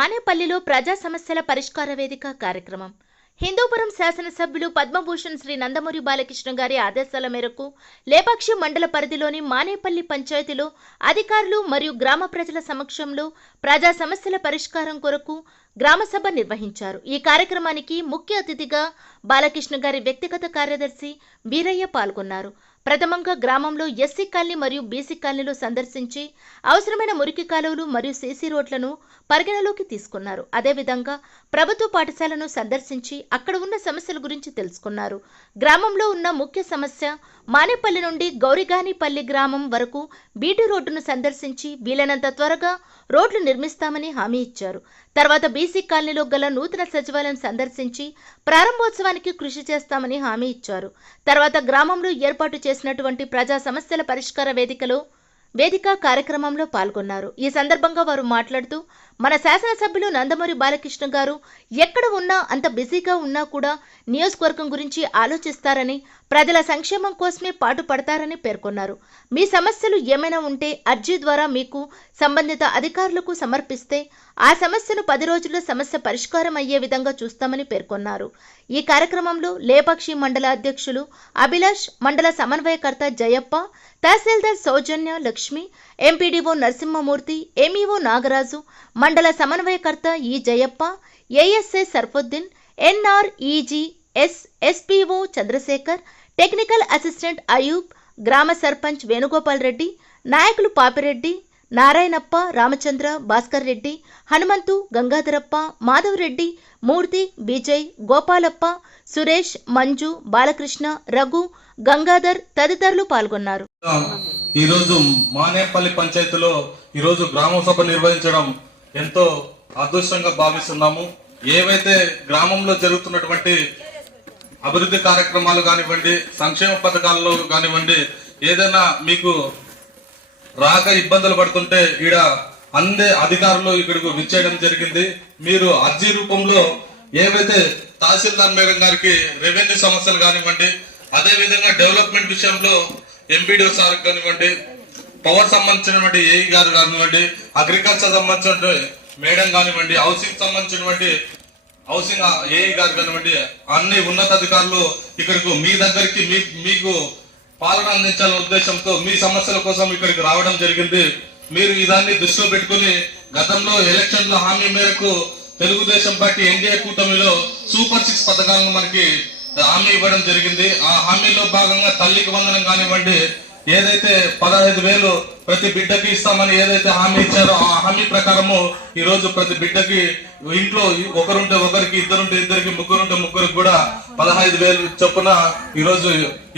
మానేపల్లిలో ప్రజా సమస్యల పరిష్కార వేదిక కార్యక్రమం. హిందూపురం శాసనసభ్యులు పద్మభూషణ్ శ్రీ నందమూరి బాలకృష్ణ గారి ఆదేశాల మేరకు లేపాక్షి మండల పరిధిలోని మానేపల్లి పంచాయతీలో అధికారులు మరియు గ్రామ ప్రజల సమక్షంలో ప్రజా సమస్యల పరిష్కారం కొరకు గ్రామసభ నిర్వహించారు. ఈ కార్యక్రమానికి ముఖ్య అతిథిగా బాలకృష్ణ గారి వ్యక్తిగత కార్యదర్శి వీరయ్య పాల్గొన్నారు. ప్రథమంగా గ్రామంలో ఎస్సీ కాలనీ మరియు బీసీ కాలనీలు సందర్శించి అవసరమైన మురికి కాలువలు మరియు సీసీ రోడ్లను పరిగణలోకి తీసుకున్నారు. అదేవిధంగా ప్రభుత్వ పాఠశాలను సందర్శించి అక్కడ ఉన్న సమస్యల గురించి తెలుసుకున్నారు. గ్రామంలో ఉన్న ముఖ్య సమస్య మానేపల్లి నుండి గౌరిగానిపల్లి గ్రామం వరకు బీటీ రోడ్డును సందర్శించి వీలైనంత త్వరగా రోడ్లు నిర్మిస్తామని హామీ ఇచ్చారు. తర్వాత బీసీ కాలనీలో గల నూతన సచివాలయం సందర్శించి ప్రారంభోత్సవానికి కృషి చేస్తామని హామీ ఇచ్చారు. తర్వాత గ్రామంలో ఏర్పాటు చేసినటువంటి ప్రజా సమస్యల పరిష్కార వేదిక కార్యక్రమంలో పాల్గొన్నారు. ఈ సందర్భంగా వారు మాట్లాడుతూ, మన శాసనసభ్యులు నందమూరి బాలకృష్ణ గారు ఎక్కడ ఉన్నా అంత బిజీగా ఉన్నా కూడా నియోజకవర్గం గురించి ఆలోచిస్తారని, ప్రజల సంక్షేమం కోసమే పాటుపడతారని పేర్కొన్నారు. మీ సమస్యలు ఏమైనా ఉంటే అర్జీ ద్వారా మీకు సంబంధిత అధికారులకు సమర్పిస్తే ఆ సమస్యను 10 రోజుల్లో సమస్య పరిష్కారం అయ్యే విధంగా చూస్తామని పేర్కొన్నారు. ఈ కార్యక్రమంలో లేపాక్షి మండల అధ్యక్షులు అభిలాష్, మండల సమన్వయకర్త జయప్ప, తహసీల్దార్ సౌజన్య లక్ష్మి, ఎంపీడీఓ నరసింహమూర్తి, ఎంఈఓ నాగరాజు, మండల సమన్వయకర్త E Jayappa, ASI Sarfuddin, NREG SPO Chandrasekhar, technical assistant Ayub, గ్రామ సర్పంచ్ వేణుగోపాల్ రెడ్డి, నాయకులు పాపిరెడ్డి, నారాయణప్ప, రామచంద్ర, భాస్కర్ రెడ్డి, హనుమంతు, గంగాధరప్ప, మాధవరెడ్డి, మూర్తి, విజయ్, గోపాలప్ప, సురేష్, మంజు, బాలకృష్ణ, రఘు, గంగాధర్ తదితరులు పాల్గొన్నారు. ఈరోజు మానేపల్లి పంచాయతీలో ఈరోజు గ్రామ సభ నిర్వహించడం ఎంతో అదృష్టంగా భావిస్తున్నాము. ఏవైతే గ్రామంలో జరుగుతున్నటువంటి అభివృద్ధి కార్యక్రమాలు కానివ్వండి, సంక్షేమ పథకాల్లో కానివ్వండి, ఏదైనా మీకు రాక ఇబ్బందులు పడుతుంటే ఈడ అందే అధికారులు ఇక్కడికి విచ్చేయడం జరిగింది. మీరు అర్జీ రూపంలో ఏవైతే తహసీల్దార్ మేడం గారికి రెవెన్యూ సమస్యలు కానివ్వండి, అదే విధంగా డెవలప్మెంట్ విషయంలో ఎంపీడీఓ సార్ కానివ్వండి, పవర్ సంబంధించినటువంటి ఏఈ గారు కానివ్వండి, అగ్రికల్చర్ సంబంధించిన మేడం కానివ్వండి, హౌసింగ్ సంబంధించినటువంటి హౌసింగ్ ఏఈ గారు కానివ్వండి, అన్ని ఉన్నతాధికారులు ఇక్కడికి మీ దగ్గరికి మీకు పాలన అందించాలనే ఉద్దేశంతో మీ సమస్యల కోసం ఇక్కడికి రావడం జరిగింది. మీరు ఇదాన్ని దృష్టిలో పెట్టుకుని గతంలో ఎలక్షన్ లో హామీ మేరకు తెలుగుదేశం పార్టీ ఎన్డీఏ కూటమిలో సూపర్ 6 పథకాలను మనకి హామీ ఇవ్వడం జరిగింది. ఆ హామీలో భాగంగా తల్లికి వందనం కానివ్వండి, ఏదైతే 15,000 ప్రతి బిడ్డకి ఇస్తామని ఏదైతే హామీ ఇచ్చారో ఆ హామీ ప్రకారము ఈ రోజు ప్రతి బిడ్డకి ఇంట్లో ఒకరుంటే ఒకరికి, ఇద్దరుంటే ఇద్దరికి, ముగ్గురుంటే ముగ్గురికి కూడా 15,000 చొప్పున ఈ రోజు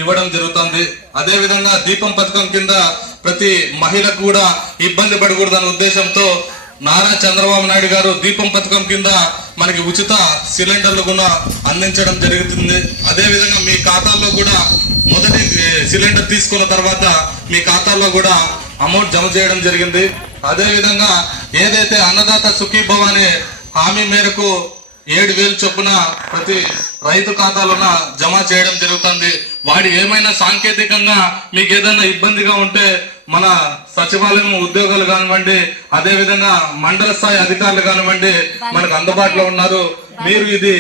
ఇవ్వడం జరుగుతుంది. అదే విధంగా దీపం పథకం కింద ప్రతి మహిళకు కూడా ఇబ్బంది పడకూడదనే ఉద్దేశంతో నారా చంద్రబాబు నాయుడు గారు దీపం పథకం కింద మనకి ఉచిత సిలిండర్లు కూడా అందించడం జరుగుతుంది. అదే విధంగా మీ ఖాతాల్లో కూడా మొదటి సిలిండర్ తీసుకున్న తర్వాత మీ ఖాతాల్లో కూడా అమౌంట్ జమ చేయడం జరిగింది. అదే విధంగా ఏదైతే అన్నదాత సుఖీభవ అనే హామీ మేరకు 7,000 చొప్పున ప్రతి రైతు ఖాతాలోన జమ చేయడం జరుగుతుంది. వాడి ఏమైనా సాంకేతికంగా మీకు ఏదైనా ఇబ్బందిగా ఉంటే మన సచివాలయం ఉద్యోగులు కానివ్వండి, అదే విధంగా మండల స్థాయి అధికారులు కానివ్వండి మనకు అందుబాటులో ఉన్నారు. మీరు ఇది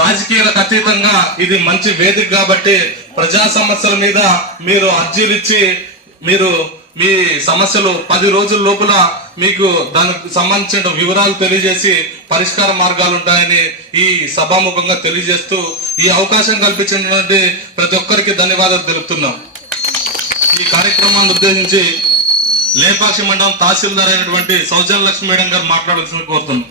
రాజకీయాలకు అతీతంగా ఇది మంచి వేదిక కాబట్టి ప్రజా సమస్యల మీద మీరు అర్జీలు ఇచ్చి మీరు మీ సమస్యలు 10 రోజుల లోపల మీకు దానికి సంబంధించిన వివరాలు తెలియజేసి పరిష్కార మార్గాలు ఉంటాయని ఈ సభాముఖంగా తెలియజేస్తూ ఈ అవకాశం కల్పించినటువంటి ప్రతి ఒక్కరికి ధన్యవాదాలు తెలుపుతున్నాం. ఈ కార్యక్రమాన్ని ఉద్దేశించి లేపాక్షి మండలం తహసీల్దార్ అయినటువంటి సౌజన్య లక్ష్మి మేడం గారు మాట్లాడాల్సింది కోరుతున్నాం.